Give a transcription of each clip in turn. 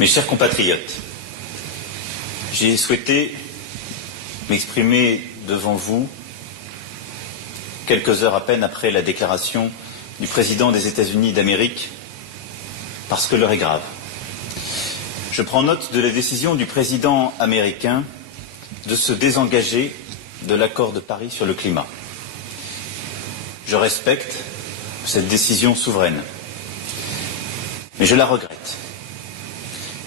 Mes chers compatriotes, j'ai souhaité m'exprimer devant vous quelques heures à peine après la déclaration du président des États-Unis d'Amérique, parce que l'heure est grave. Je prends note de la décision du président américain de se désengager de l'accord de Paris sur le climat. Je respecte cette décision souveraine, mais je la regrette.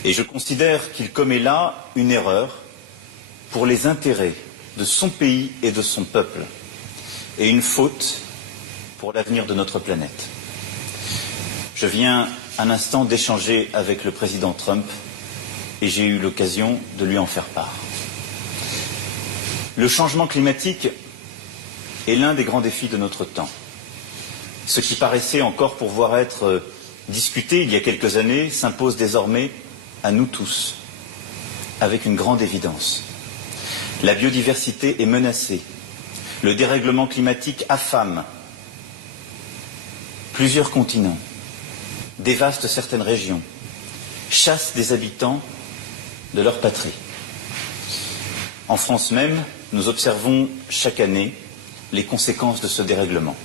Et je considère qu'il commet là une erreur pour les intérêts de son pays et de son peuple, et une faute pour l'avenir de notre planète. Je viens un instant d'échanger avec le président Trump et j'ai eu l'occasion de lui en faire part. Le changement climatique est l'un des grands défis de notre temps. Ce qui paraissait encore pouvoir être discuté il y a quelques années s'impose désormais à nous tous, avec une grande évidence. La biodiversité est menacée. Le dérèglement climatique affame plusieurs continents, dévaste certaines régions, chasse des habitants de leur patrie. En France même, nous observons chaque année les conséquences de ce dérèglement.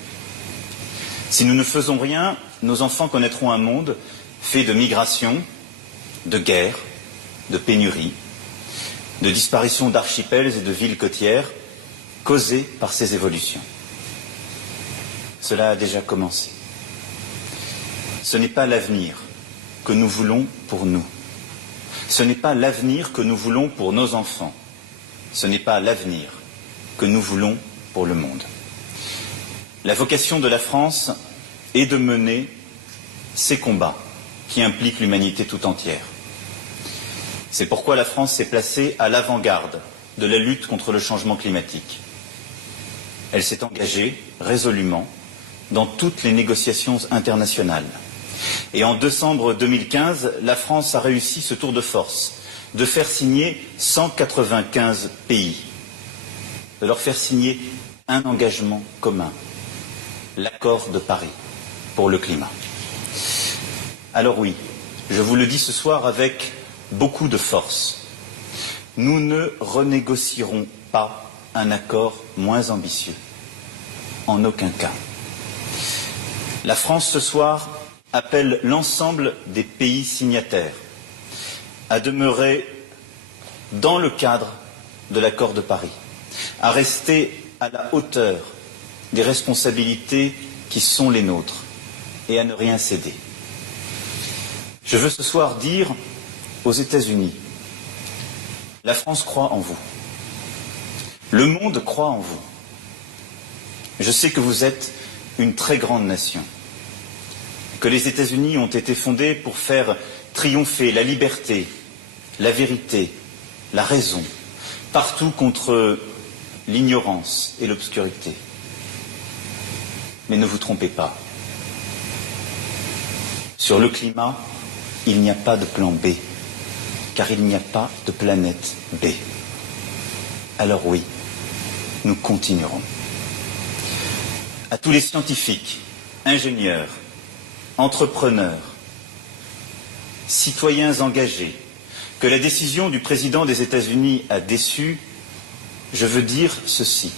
Si nous ne faisons rien, nos enfants connaîtront un monde fait de migration, de guerres, de pénuries, de disparition d'archipels et de villes côtières causées par ces évolutions. Cela a déjà commencé. Ce n'est pas l'avenir que nous voulons pour nous. Ce n'est pas l'avenir que nous voulons pour nos enfants. Ce n'est pas l'avenir que nous voulons pour le monde. La vocation de la France est de mener ces combats qui impliquent l'humanité tout entière. C'est pourquoi la France s'est placée à l'avant-garde de la lutte contre le changement climatique. Elle s'est engagée résolument dans toutes les négociations internationales. Et en décembre 2015, la France a réussi ce tour de force de faire signer 195 pays, de leur faire signer un engagement commun, l'accord de Paris pour le climat. Alors oui, je vous le dis ce soir avec beaucoup de force. Nous ne renégocierons pas un accord moins ambitieux. En aucun cas. La France ce soir appelle l'ensemble des pays signataires à demeurer dans le cadre de l'accord de Paris, à rester à la hauteur des responsabilités qui sont les nôtres et à ne rien céder. Je veux ce soir dire aux États-Unis, la France croit en vous. Le monde croit en vous. Je sais que vous êtes une très grande nation, que les États-Unis ont été fondés pour faire triompher la liberté, la vérité, la raison, partout contre l'ignorance et l'obscurité. Mais ne vous trompez pas. Sur le climat, il n'y a pas de plan B, car il n'y a pas de planète B. Alors oui, nous continuerons. À tous les scientifiques, ingénieurs, entrepreneurs, citoyens engagés, que la décision du président des États-Unis a déçus, je veux dire ceci.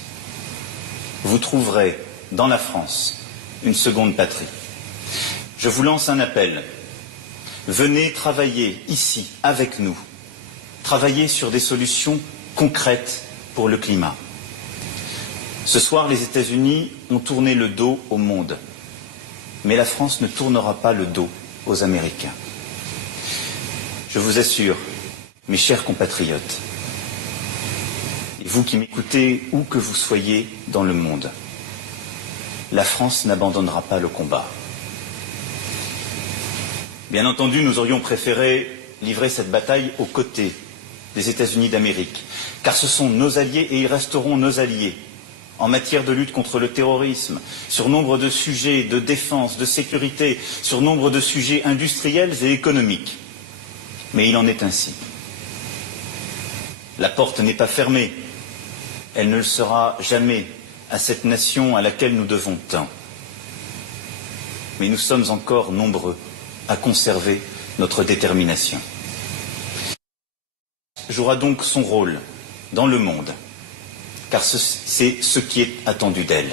Vous trouverez dans la France une seconde patrie. Je vous lance un appel. Venez travailler ici avec nous, travailler sur des solutions concrètes pour le climat. Ce soir, les États-Unis ont tourné le dos au monde, mais la France ne tournera pas le dos aux Américains. Je vous assure, mes chers compatriotes, et vous qui m'écoutez où que vous soyez dans le monde, la France n'abandonnera pas le combat. Bien entendu, nous aurions préféré livrer cette bataille aux côtés des États-Unis d'Amérique, car ce sont nos alliés et ils resteront nos alliés en matière de lutte contre le terrorisme, sur nombre de sujets de défense, de sécurité, sur nombre de sujets industriels et économiques. Mais il en est ainsi. La porte n'est pas fermée. Elle ne le sera jamais à cette nation à laquelle nous devons tant. Mais nous sommes encore nombreux à conserver notre détermination. jouera donc son rôle dans le monde, car c'est ce qui est attendu d'elle.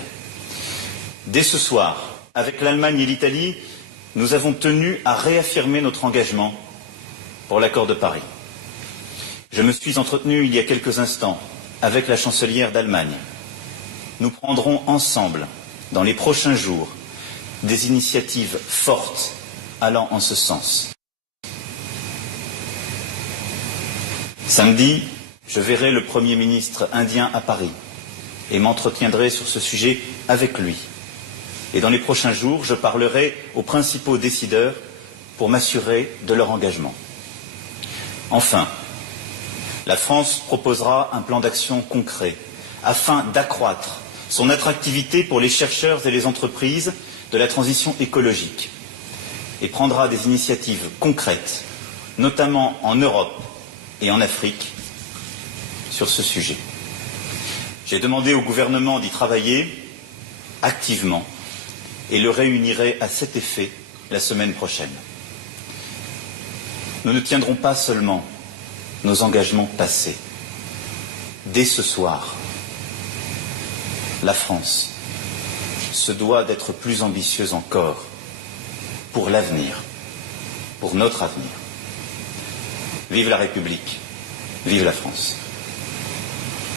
Dès ce soir, avec l'Allemagne et l'Italie, nous avons tenu à réaffirmer notre engagement pour l'accord de Paris. Je me suis entretenu il y a quelques instants avec la chancelière d'Allemagne. Nous prendrons ensemble, dans les prochains jours, des initiatives fortes allant en ce sens. Samedi, je verrai le Premier ministre indien à Paris et m'entretiendrai sur ce sujet avec lui. Et dans les prochains jours, je parlerai aux principaux décideurs pour m'assurer de leur engagement. Enfin, la France proposera un plan d'action concret afin d'accroître son attractivité pour les chercheurs et les entreprises de la transition écologique et prendra des initiatives concrètes, notamment en Europe et en Afrique, sur ce sujet. J'ai demandé au gouvernement d'y travailler activement et le réunirai à cet effet la semaine prochaine. Nous ne tiendrons pas seulement nos engagements passés. Dès ce soir, la France se doit d'être plus ambitieuse encore pour l'avenir, pour notre avenir. Vive la République, vive la France.